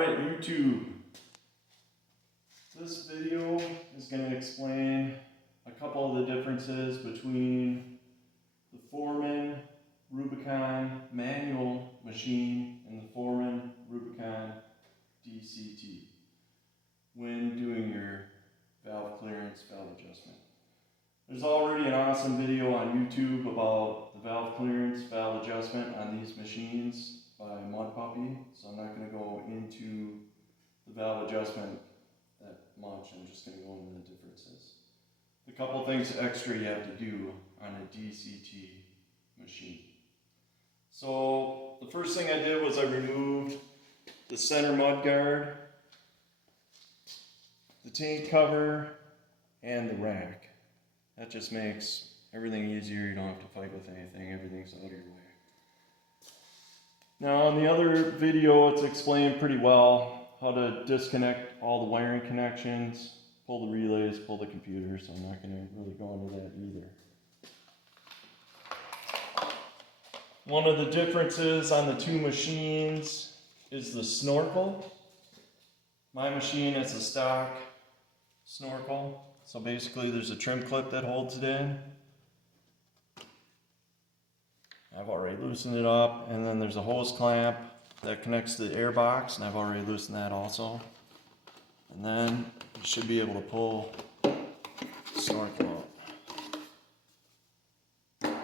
Alright, YouTube. This video is going to explain a couple of the differences between the Foreman Rubicon Manual machine and the Foreman Rubicon DCT when doing your valve clearance, valve adjustment. There's already an awesome video on YouTube about the valve clearance, valve adjustment on these machines by Mud Puppy, so I'm not going to go into the valve adjustment that much. I'm just going to go into the differences. The couple things extra you have to do on a DCT machine. So the first thing I did was I removed the center mud guard, the tank cover, and the rack. That just makes everything easier. You don't have to fight with anything. Everything's out of your way. Now on the other video, it's explained pretty well how to disconnect all the wiring connections, pull the relays, pull the computer, so I'm not going to really go into that either. One of the differences on the two machines is the snorkel. My machine is a stock snorkel, so basically there's a trim clip that holds it in. I've already loosened it up, and then there's a hose clamp that connects to the air box, and I've already loosened that also. And then you should be able to pull the snorkel out.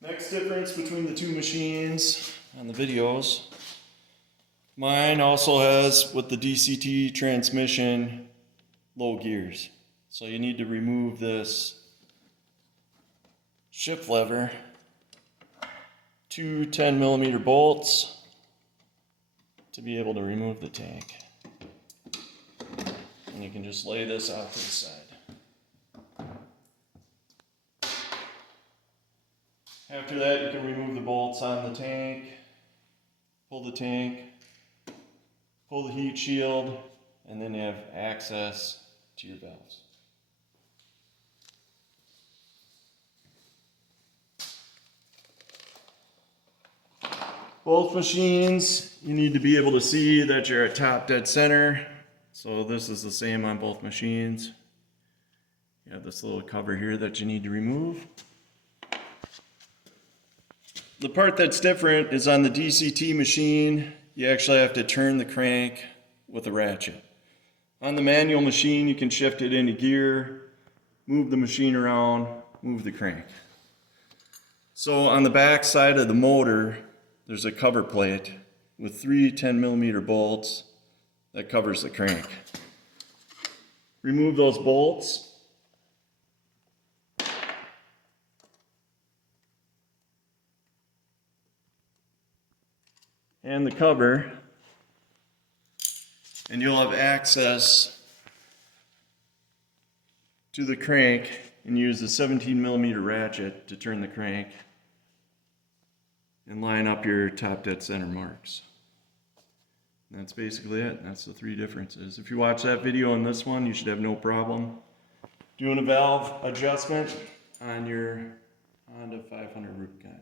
Next difference between the two machines on the videos. Mine also has, with the DCT transmission, low gears. So you need to remove this shift lever, two 10mm bolts to be able to remove the tank. And you can just lay this off to the side. After that, you can remove the bolts on the tank, pull the tank, pull the heat shield, and then you have access to your valves. Both machines, you need to be able to see that you're at top dead center. So this is the same on both machines. You have this little cover here that you need to remove. The part that's different is on the DCT machine, you actually have to turn the crank with a ratchet. On the manual machine, you can shift it into gear, move the machine around, move the crank. So on the back side of the motor, there's a cover plate with three 10mm bolts that covers the crank. Remove those bolts. And the cover, and you'll have access to the crank and use the 17mm ratchet to turn the crank and line up your top dead center marks. And that's basically it. That's the three differences. If you watch that video and this one, you should have no problem doing a valve adjustment on your Honda 500 Rubicon.